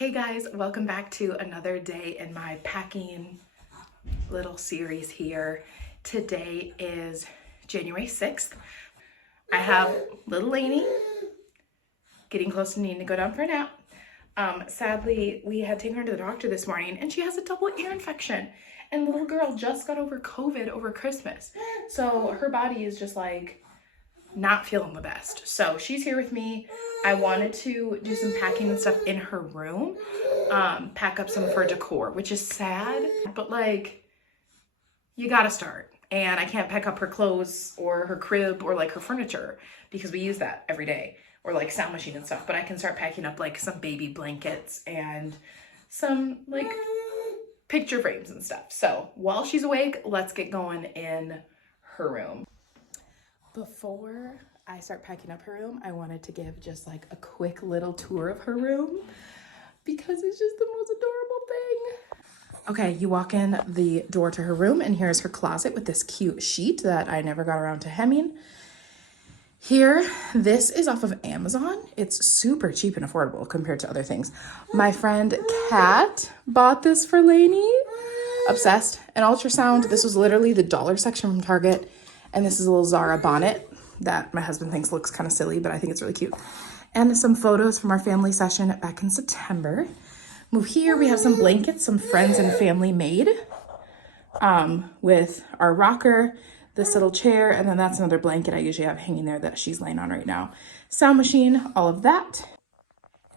Hey guys, welcome back to another day in my packing little series here. Today is January 6th. I have little Lainey getting close to needing to go down for a nap. Sadly, we had taken her to the doctor this morning and she has a double ear infection. And the little girl just got over COVID over Christmas. So her body is just like not feeling the best. So she's here with me. I wanted to do some packing and stuff in her room, pack up some of her decor, which is sad, but like, you gotta start. And I can't pack up her clothes or her crib or like her furniture because we use that every day, or like sound machine and stuff, but I can start packing up like some baby blankets and some like picture frames and stuff. So while she's awake, let's get going in her room. Before I start packing up her room, I wanted to give just like a quick little tour of her room because it's just the most adorable thing. Okay, you walk in the door to her room and here's her closet with this cute sheet that I never got around to hemming. Here, this is off of Amazon. It's super cheap and affordable compared to other things. My friend Kat bought this for Lainey. Obsessed. An ultrasound. This was literally the dollar section from Target. And this is a little Zara bonnet that my husband thinks looks kind of silly, but I think it's really cute. And some photos from our family session back in September. Move here, we have some blankets, some friends and family made with our rocker, this little chair, and then that's another blanket I usually have hanging there that she's laying on right now. Sound machine, all of that.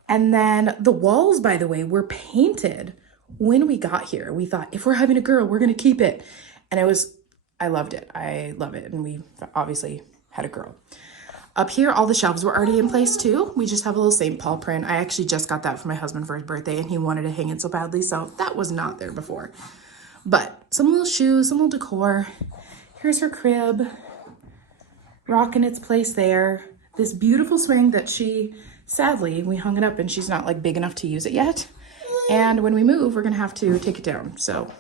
And then the walls, by the way, were painted when we got here. We thought, if we're having a girl, we're gonna keep it. And I loved it. I love it. And we obviously had a girl. Up here, all the shelves were already in place too. We just have a little St. Paul print. I actually just got that for my husband for his birthday and he wanted to hang it so badly. So that was not there before. But some little shoes, some little decor. Here's her crib. Rock in its place there. This beautiful swing that sadly, we hung it up and she's not like big enough to use it yet. And when we move, we're gonna have to take it down. So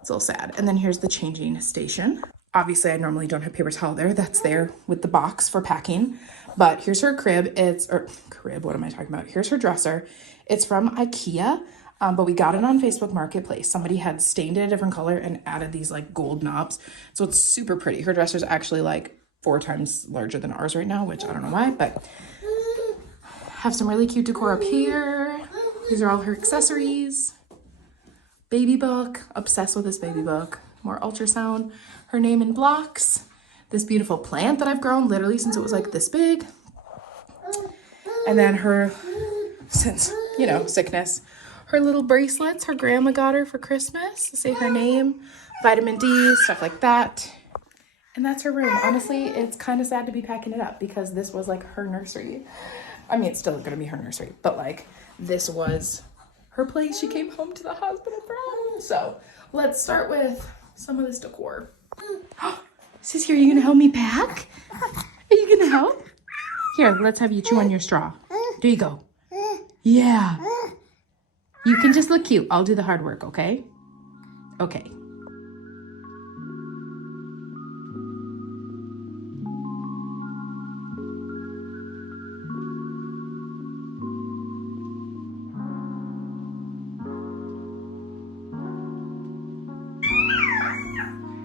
it's a little sad. And then here's the changing station. Obviously, I normally don't have paper towel there. That's there with the box for packing. But here's her crib. What am I talking about? Here's her dresser. It's from IKEA, but we got it on Facebook Marketplace. Somebody had stained it a different color and added these like gold knobs. So it's super pretty. Her dresser's actually like 4 times larger than ours right now, which I don't know why, but have some really cute decor up here. These are all her accessories. Baby book, obsessed with this baby book. More ultrasound, her name in blocks, this beautiful plant that I've grown literally since it was like this big. And then since, sickness, her little bracelets, her grandma got her for Christmas to say her name, vitamin D, stuff like that. And that's her room. Honestly, it's kind of sad to be packing it up because this was like her nursery. I mean, it's still gonna be her nursery, but like this was her place she came home to the hospital from. So let's start with some of this decor. Sis, are you gonna help me pack? Are you gonna help? Here, let's have you chew on your straw. There you go. Yeah. You can just look cute. I'll do the hard work, okay? Okay.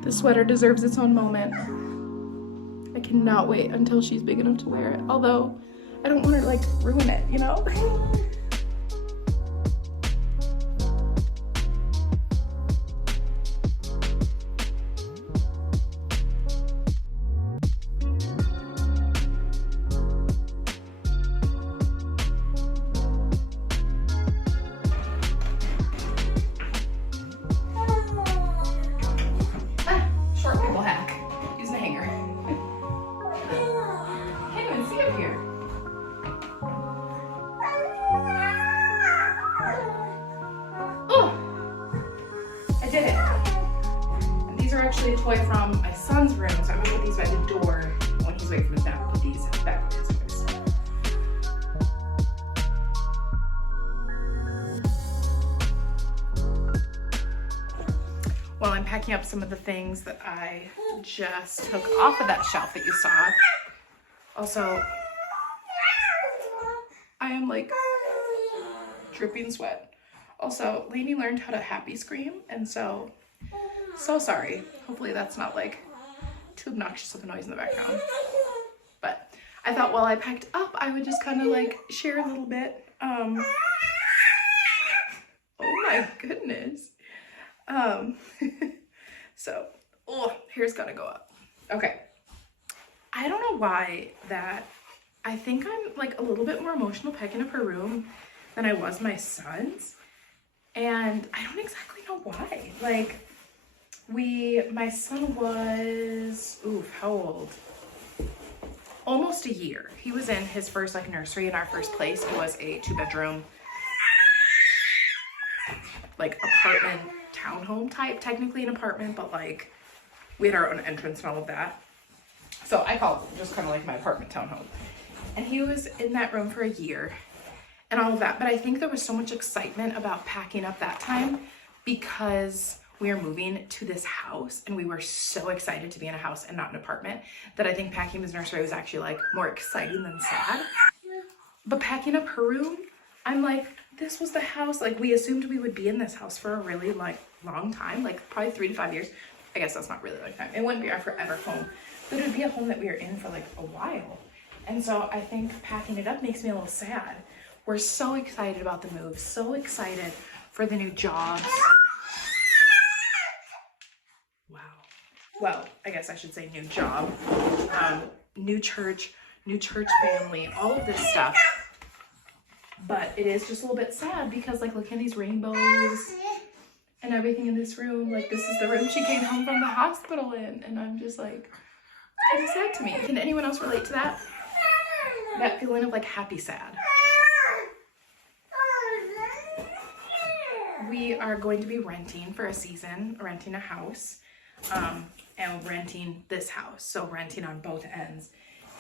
The sweater deserves its own moment. I cannot wait until she's big enough to wear it. Although, I don't want her to like ruin it, Short people hack. Using a hanger. Can't even see up here. Oh! I did it. And these are actually a toy from my son's room, so I'm gonna put these by the door when he's away from his nap. Put these back with his toys. While I'm packing up some of the things that I just took off of that shelf that you saw. Also, I am like dripping sweat. Also, Lainey learned how to happy scream, and so sorry. Hopefully that's not like too obnoxious of a noise in the background. But I thought while I packed up, I would just kind of like share a little bit. Oh my goodness. So, hair's gotta go up. Okay. I don't know why that, I think I'm like a little bit more emotional packing up her room than I was my son's. And I don't exactly know why. Like, my son was, how old? Almost a year. He was in his first like nursery in our first place. It was a 2-bedroom, like apartment townhome type, technically an apartment, but like we had our own entrance and all of that. So I call it just kind of like my apartment townhome. And he was in that room for a year and all of that. But I think there was so much excitement about packing up that time because we are moving to this house and we were so excited to be in a house and not an apartment that I think packing his nursery was actually like more exciting than sad. But packing up her room, I'm like, this was the house. Like, we assumed we would be in this house for a really like long time, like probably 3 to 5 years. I guess that's not really a long time. It wouldn't be our forever home, but it would be a home that we were in for like a while. And so I think packing it up makes me a little sad. We're so excited about the move, so excited for the new jobs. Wow. Well, I guess I should say new job, new church family, all of this stuff. But it is just a little bit sad because like, look at these rainbows and everything in this room. Like, this is the room she came home from the hospital in. And I'm just like, kind of sad to me. Can anyone else relate to that? That feeling of like happy sad. We are going to be renting for a season, renting a house, and renting this house. So renting on both ends.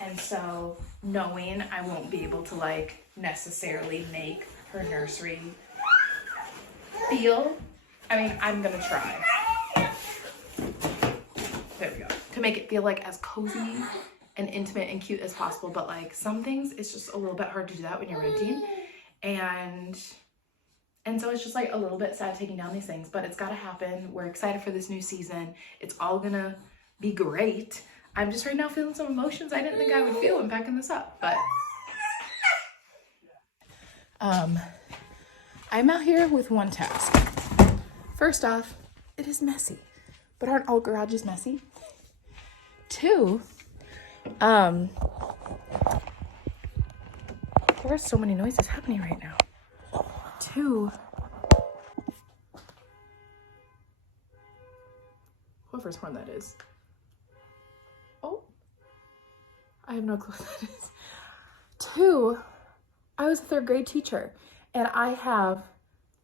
And so knowing I won't be able to like necessarily make her nursery feel, I mean, I'm gonna try. There we go. To make it feel like as cozy and intimate and cute as possible. But like some things, it's just a little bit hard to do that when you're renting. And so it's just like a little bit sad taking down these things, but it's gotta happen. We're excited for this new season. It's all gonna be great. I'm just right now feeling some emotions I didn't think I would feel when packing this up, but. I'm out here with one task. First off, it is messy, but aren't all garages messy? 2, there are so many noises happening right now. 2, whoever's horn that is. Oh, I have no clue what that is. 2, I was a 3rd grade teacher and I have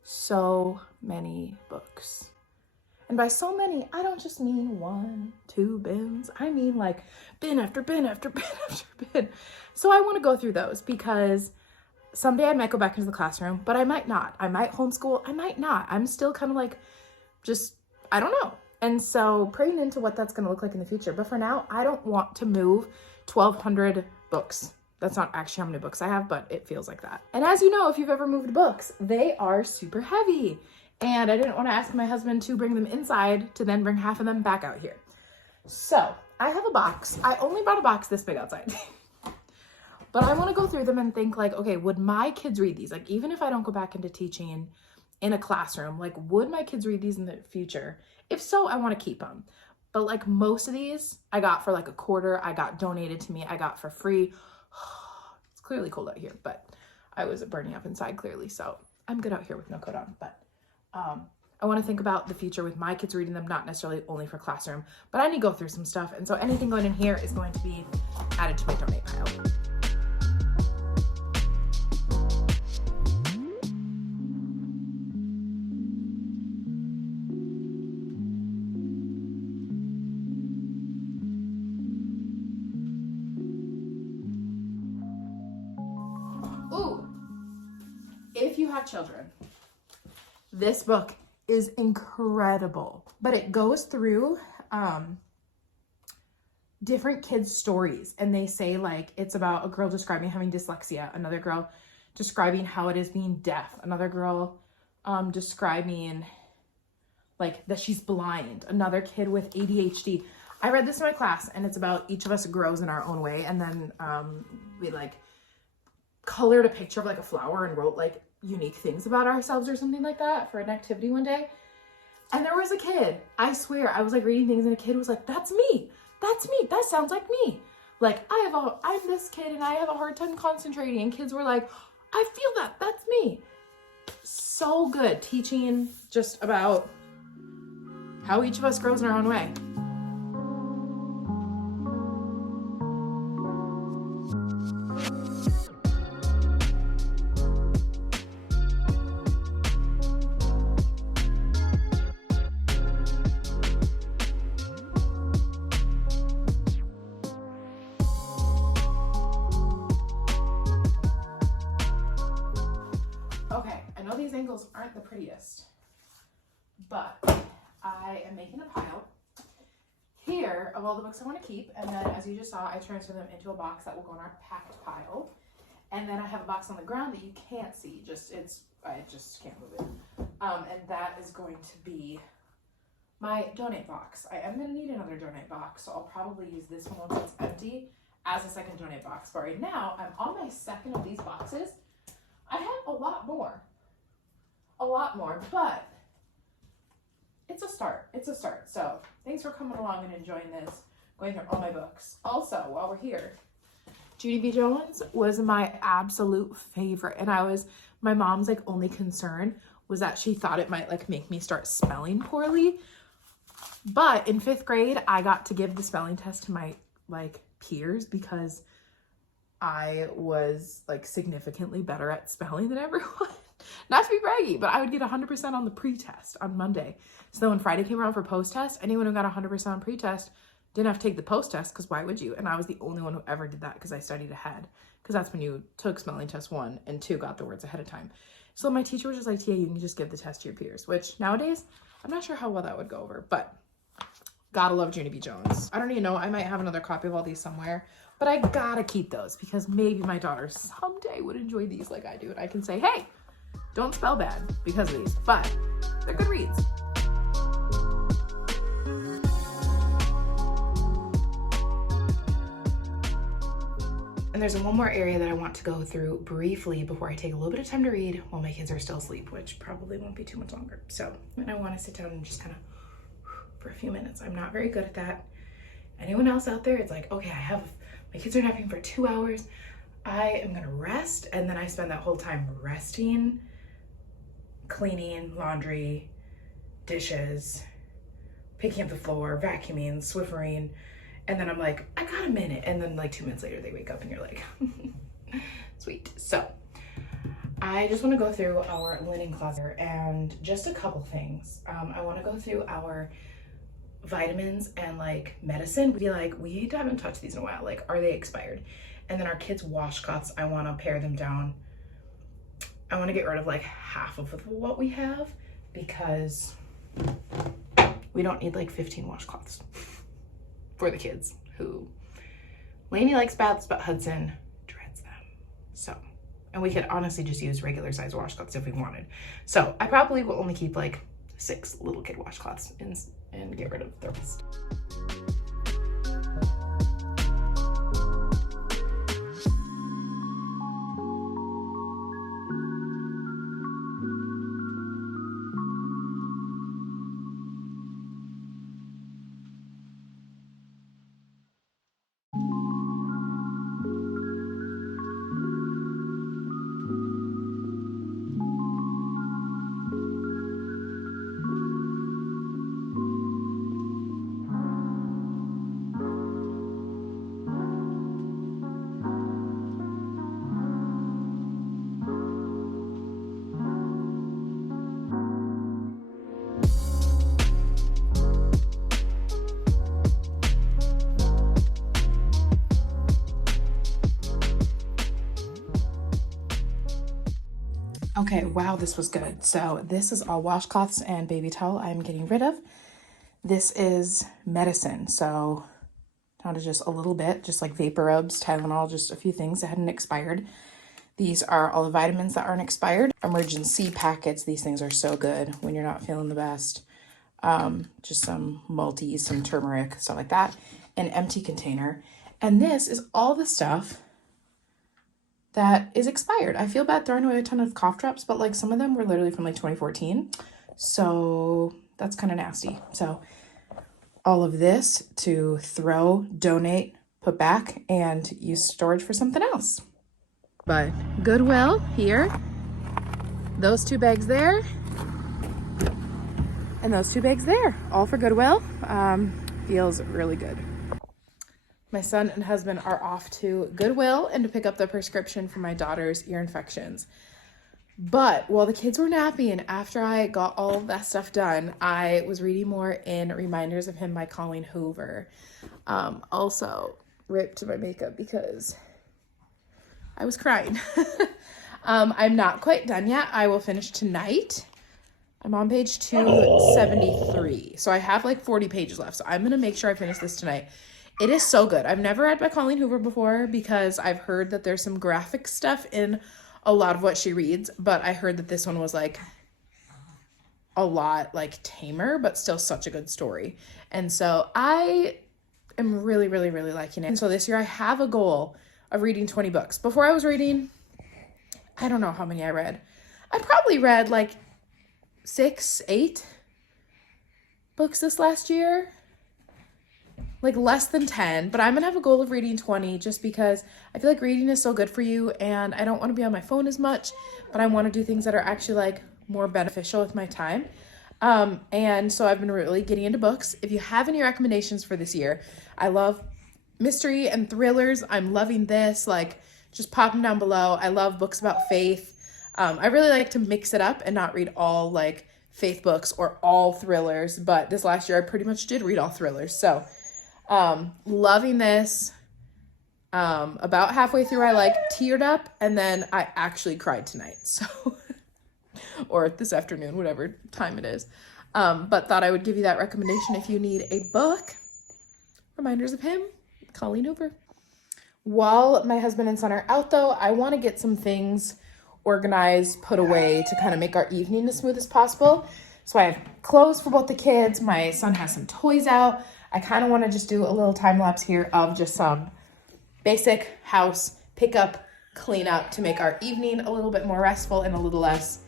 so many books. And by so many, I don't just mean 1, 2 bins. I mean like bin after bin after bin after bin. So I want to go through those because someday I might go back into the classroom, but I might not. I might homeschool, I might not. I'm still kind of like, just, I don't know. And so praying into what that's going to look like in the future. But for now, I don't want to move 1,200 books. That's not actually how many books I have, but it feels like that. And as you know, if you've ever moved books, they are super heavy. And I didn't want to ask my husband to bring them inside to then bring half of them back out here. So I have a box. I only brought a box this big outside. But I want to go through them and think like, okay, would my kids read these? Like, even if I don't go back into teaching in a classroom, like, would my kids read these in the future? If so, I want to keep them. But like most of these I got for like a quarter. I got donated to me. I got for free. It's clearly cold out here, but I was burning up inside clearly. So I'm good out here with no coat on, but I want to think about the future with my kids reading them, not necessarily only for classroom, but I need to go through some stuff. And so anything going in here is going to be added to my donate pile. If you have children, this book is incredible, but it goes through different kids' stories, and they say like it's about a girl describing having dyslexia, another girl describing how it is being deaf. Another girl describing like that she's blind. Another kid with ADHD. I read this in my class, and it's about each of us grows in our own way. And then we like colored a picture of like a flower and wrote like unique things about ourselves or something like that for an activity one day. And there was a kid, I swear, I was like reading things and a kid was like, that's me, that sounds like me. Like I'm this kid and I have a hard time concentrating, and kids were like, I feel that, that's me. So good teaching just about how each of us grows in our own way. Okay, I know these angles aren't the prettiest, but I am making a pile here of all the books I want to keep, and then as you just saw, I transfer them into a box that will go in our packed pile. And then I have a box on the ground that you can't see, I just can't move it. And that is going to be my donate box. I am going to need another donate box, so I'll probably use this one once it's empty as a second donate box. But right now, I'm on my second of these boxes. I have a lot more, but it's a start. So thanks for coming along and enjoying this, going through all my books. Also, while we're here, Judy B. Jones was my absolute favorite. And my mom's like only concern was that she thought it might like make me start spelling poorly. But in 5th grade, I got to give the spelling test to my like peers because I was like significantly better at spelling than everyone. Not to be braggy, but I would get 100% on the pre-test on Monday. So then when Friday came around for post-test, anyone who got 100% on pre-test didn't have to take the post-test, because why would you? And I was the only one who ever did that because I studied ahead, because that's when you took spelling test 1 and 2, got the words ahead of time. So my teacher was just like, Tia, you can just give the test to your peers, which nowadays, I'm not sure how well that would go over, but gotta love Judy B. Jones. I don't even know, I might have another copy of all these somewhere, but I gotta keep those because maybe my daughter someday would enjoy these like I do. And I can say, hey, don't spell bad because of these, but they're good reads. And there's one more area that I want to go through briefly before I take a little bit of time to read while my kids are still asleep, which probably won't be too much longer. So I want to sit down and just kind of for a few minutes. I'm not very good at that. Anyone else out there, it's like, okay, my kids are napping for 2 hours. I am gonna rest, and then I spend that whole time resting, cleaning, laundry, dishes, picking up the floor, vacuuming, Swiffering, and then I'm like, I got a minute, and then like 2 minutes later they wake up and you're like, sweet. So I just want to go through our linen closet and just a couple things. I want to go through our vitamins and like medicine. We haven't touched these in a while. Like, are they expired? And then our kids' washcloths, I want to pare them down. I want to get rid of like half of what we have because we don't need like 15 washcloths for the kids who Lainey likes baths, but Hudson dreads them. So, and we could honestly just use regular size washcloths if we wanted. So I probably will only keep like 6 little kid washcloths and get rid of the rest. Okay, wow, this was good. So this is all washcloths and baby towel I'm getting rid of. This is medicine. So down to just a little bit, just like vapor rubs, Tylenol, just a few things that hadn't expired. These are all the vitamins that aren't expired. Emergency packets. These things are so good when you're not feeling the best. Just some multis, some turmeric, stuff like that. An empty container. And this is all the stuff that is expired. I feel bad throwing away a ton of cough drops, but like some of them were literally from like 2014. So that's kind of nasty. So all of this to throw, donate, put back, and use storage for something else. But Goodwill here, those 2 bags there, and those 2 bags there, all for Goodwill. Feels really good. My son and husband are off to Goodwill and to pick up the prescription for my daughter's ear infections. But while the kids were napping, after I got all of that stuff done, I was reading more in Reminders of Him by Colleen Hoover. Also ripped my makeup because I was crying. I'm not quite done yet. I will finish tonight. I'm on page 273. So I have like 40 pages left. So I'm going to make sure I finish this tonight. It is so good. I've never read by Colleen Hoover before because I've heard that there's some graphic stuff in a lot of what she reads, but I heard that this one was like a lot like tamer, but still such a good story. And so I am really, really, really liking it. And so this year I have a goal of reading 20 books. Before I was reading, I don't know how many I read. I probably read like 6, 8 books this last year. Like less than 10, but I'm gonna have a goal of reading 20 just because I feel like reading is so good for you and I don't want to be on my phone as much, but I want to do things that are actually like more beneficial with my time. And so I've been really getting into books. If you have any recommendations for this year, I love mystery and thrillers. I'm loving this, like just pop them down below. I love books about faith. I really like to mix it up and not read all like faith books or all thrillers, but this last year I pretty much did read all thrillers. So loving this. About halfway through I like teared up and then I actually cried tonight. So or this afternoon, whatever time it is. But thought I would give you that recommendation if you need a book. Reminders of Him, Colleen Hoover. While my husband and son are out though, I want to get some things organized, put away to kind of make our evening as smooth as possible. So I have clothes for both the kids. My son has some toys out. I kind of want to just do a little time lapse here of just some basic house pickup, clean up to make our evening a little bit more restful and a little less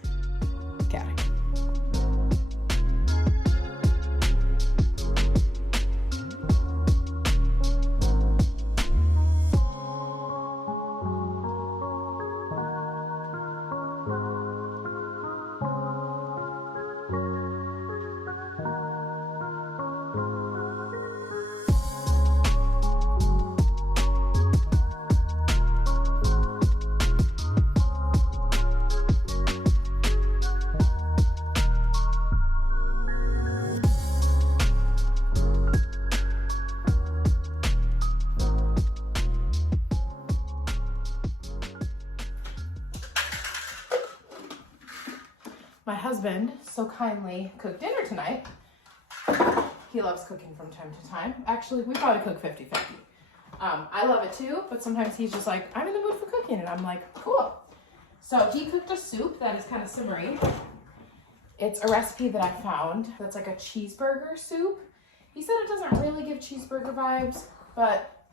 chaotic. My husband so kindly cooked dinner tonight. He loves cooking from time to time. Actually, we probably cook 50-50. I love it too, but sometimes he's just like, I'm in the mood for cooking, and I'm like, cool. So he cooked a soup that is kind of simmering. It's a recipe that I found that's like a cheeseburger soup. He said it doesn't really give cheeseburger vibes, but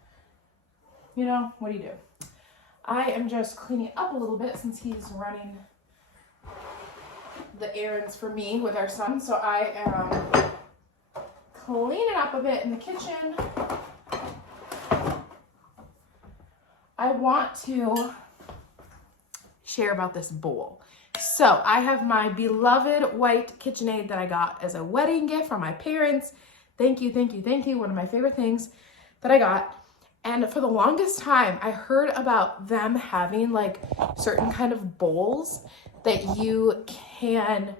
you know, what do you do? I am just cleaning up a little bit since he's running the errands for me with our son. So I am cleaning up a bit in the kitchen. I want to share about this bowl. So I have my beloved white KitchenAid that I got as a wedding gift from my parents. Thank you, thank you, thank you. One of my favorite things that I got. And for the longest time, I heard about them having like certain kind of bowls that you can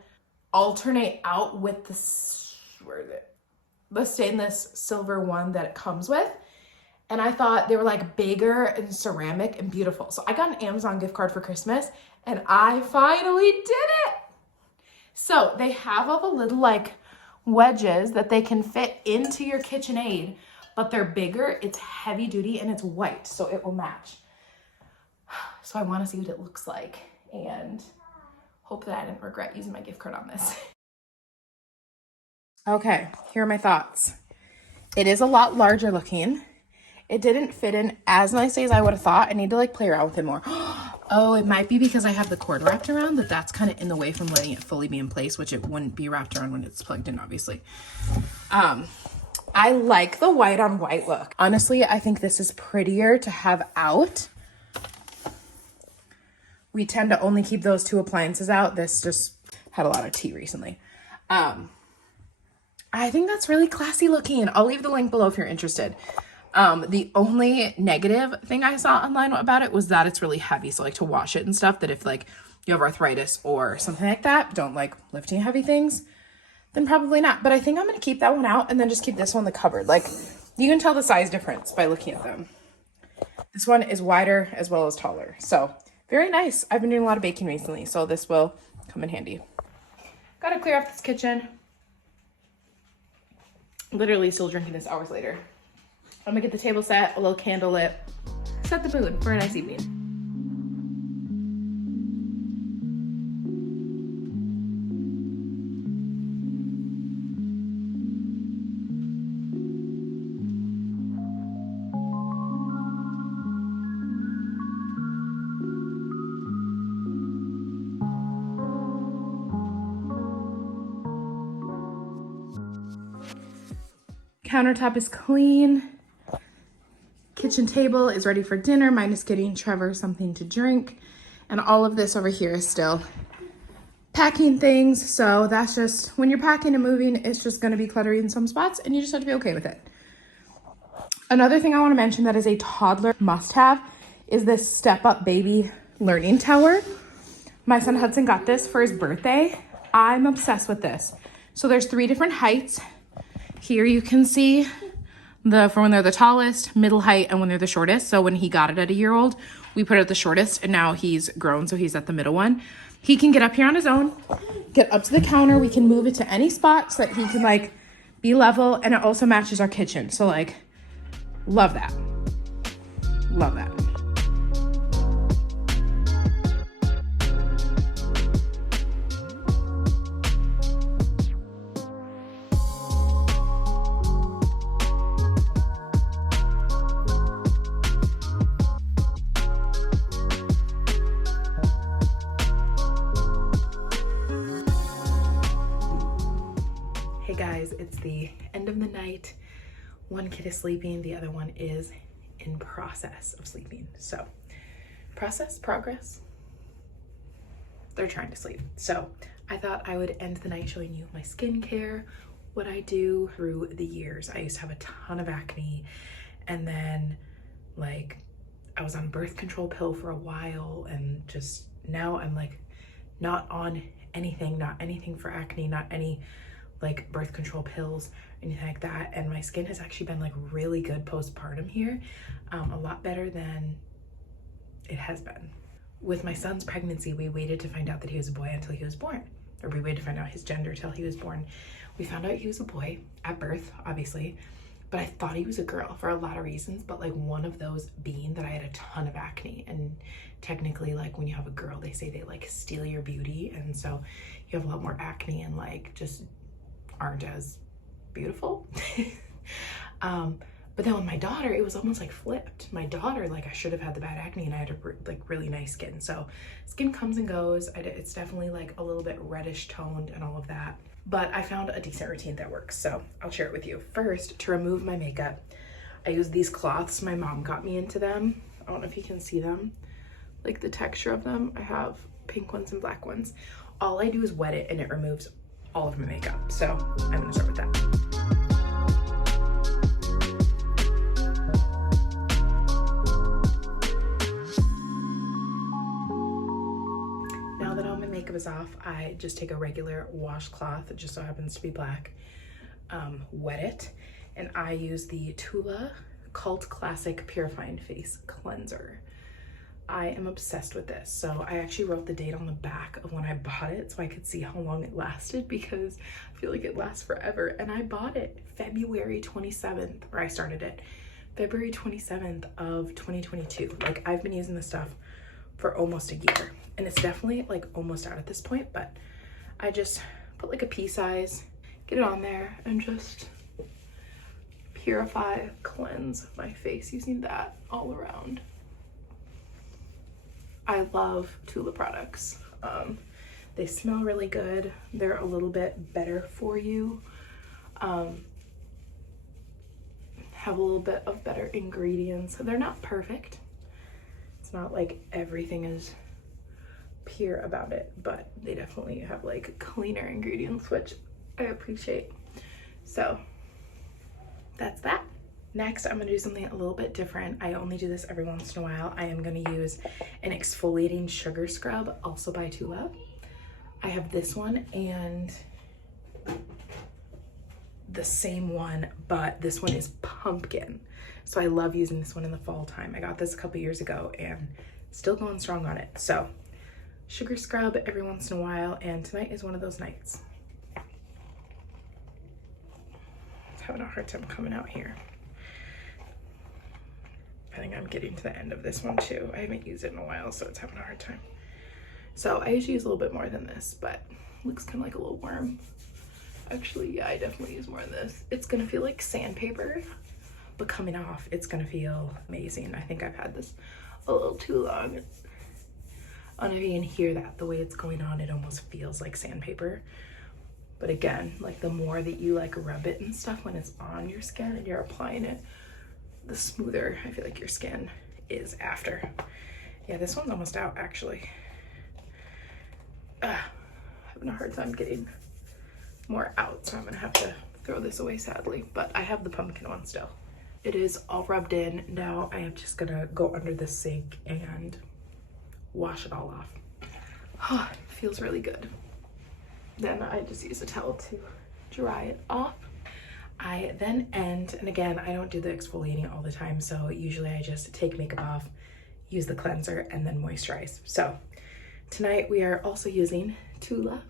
alternate out with the stainless silver one that it comes with. And I thought they were like bigger and ceramic and beautiful. So I got an Amazon gift card for Christmas and I finally did it. So they have all the little like wedges that they can fit into your KitchenAid, but they're bigger, it's heavy duty, and it's white, so it will match. So I want to see what it looks like and hope that I didn't regret using my gift card on this. Okay, here are my thoughts. It is a lot larger looking. It didn't fit in as nicely as I would have thought. I need to like play around with it more. Oh, it might be because I have the cord wrapped around that's kind of in the way from letting it fully be in place, which it wouldn't be wrapped around when it's plugged in, obviously. I like the white on white look. Honestly, I think this is prettier to have out. We tend to only keep those two appliances out. This just had a lot of tea recently. I think that's really classy looking. I'll leave the link below if you're interested. The only negative thing I saw online about it was that it's really heavy. So like to wash it and stuff, that if like you have arthritis or something like that, don't like lifting heavy things, then probably not. But I think I'm going to keep that one out and then just keep this one in the cupboard. Like you can tell the size difference by looking at them. This one is wider as well as taller. So very nice. I've been doing a lot of baking recently, so this will come in handy. Got to clear off this kitchen. Literally still drinking this hours later. I'm gonna get the table set, a little candle lit, set the mood for a nice evening. Countertop is clean. Kitchen table is ready for dinner, minus getting Trevor something to drink. And all of this over here is still packing things. So that's just, when you're packing and moving, it's just gonna be cluttery in some spots and you just have to be okay with it. Another thing I wanna mention that is a toddler must-have is this Step Up Baby Learning Tower. My son Hudson got this for his birthday. I'm obsessed with this. So there's 3 different heights. Here you can see for when they're the tallest, middle height, and when they're the shortest. So when he got it at a year old, we put it at the shortest, and now he's grown, so he's at the middle one. He can get up here on his own, get up to the counter. We can move it to any spot so that he can like be level, and it also matches our kitchen. So like, love that. Love that. Hey guys, it's the end of the night. One kid is sleeping, the other one is in process of sleeping. So, progress. They're trying to sleep. So, I thought I would end the night showing you my skincare, what I do through the years. I used to have a ton of acne, and then like I was on birth control pill for a while, and just now I'm like not on anything, not anything for acne, not any like birth control pills, anything like that. And my skin has actually been like really good postpartum here, a lot better than it has been. With my son's pregnancy, we waited to find out that he was a boy until he was born, or we waited to find out his gender till he was born. We found out he was a boy at birth, obviously, but I thought he was a girl for a lot of reasons, but like one of those being that I had a ton of acne. And technically, like when you have a girl, they say they like steal your beauty, and so you have a lot more acne and like just aren't as beautiful. But then with my daughter, it was almost like flipped. My daughter, like I should have had the bad acne and I had like really nice skin. So skin comes and goes. It's definitely like a little bit reddish toned and all of that. But I found a decent routine that works, so I'll share it with you. First, to remove my makeup, I use these cloths. My mom got me into them. I don't know if you can see them, like the texture of them. I have pink ones and black ones. All I do is wet it and it removes all of my makeup. So I'm gonna start with that. Now that all my makeup is off, I just take a regular washcloth, it just so happens to be black, wet it, and I use the Tula Cult Classic Purifying Face Cleanser. I am obsessed with this. So I actually wrote the date on the back of when I bought it so I could see how long it lasted, because I feel like it lasts forever. And I bought it February 27th, or I started it February 27th of 2022. Like, I've been using this stuff for almost a year, and it's definitely like almost out at this point, but I just put like a pea size, get it on there, and just purify, cleanse my face using that all around. I love Tula products. They smell really good. They're a little bit better for you. Have a little bit of better ingredients. They're not perfect. It's not like everything is pure about it, but they definitely have like cleaner ingredients, which I appreciate. So that's that. Next, I'm gonna do something a little bit different. I only do this every once in a while. I am gonna use an exfoliating sugar scrub, also by Tula. I have this one and the same one, but this one is pumpkin. So I love using this one in the fall time. I got this a couple years ago and still going strong on it. So sugar scrub every once in a while, and tonight is one of those nights. It's having a hard time coming out here. I think I'm getting to the end of this one too. I haven't used it in a while, so it's having a hard time. So I usually use a little bit more than this, but it looks kind of like a little worm. Actually, yeah, I definitely use more of this. It's gonna feel like sandpaper, but coming off, it's gonna feel amazing. I think I've had this a little too long. I don't know if you can hear that, the way it's going on, it almost feels like sandpaper. But again, like the more that you like rub it and stuff when it's on your skin and you're applying it, the smoother I feel like your skin is after. Yeah, this one's almost out actually. Having a hard time getting more out, so I'm gonna have to throw this away sadly, but I have the pumpkin one still. It is all rubbed in. Now I am just gonna go under the sink and wash it all off. Oh, it feels really good. Then I just use a towel to dry it off. I then end, and again, I don't do the exfoliating all the time, so usually I just take makeup off, use the cleanser, and then moisturize. So tonight we are also using Tula.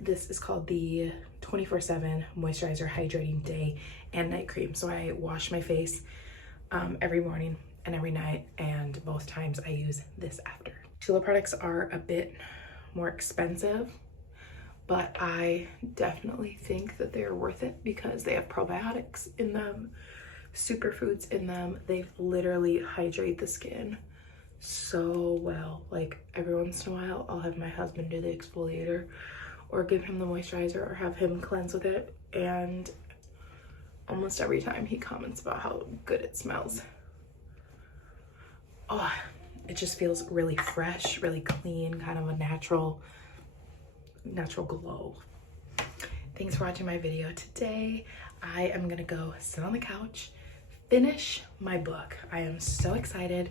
This is called the 24/7 Moisturizer Hydrating Day and Night Cream. So I wash my face every morning and every night, and both times I use this after. Tula products are a bit more expensive, but I definitely think that they are worth it because they have probiotics in them, superfoods in them. They literally hydrate the skin so well. Like every once in a while, I'll have my husband do the exfoliator or give him the moisturizer or have him cleanse with it, and almost every time he comments about how good it smells. Oh, it just feels really fresh, really clean, kind of a natural glow. Thanks for watching my video today. I am gonna go sit on the couch, finish my book. I am so excited.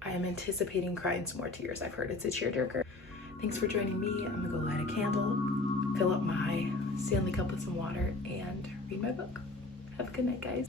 I am anticipating crying some more tears. I've heard it's a tearjerker. Thanks for joining me. I'm gonna go light a candle, fill up my Stanley cup with some water, and read my book. Have a good night, guys.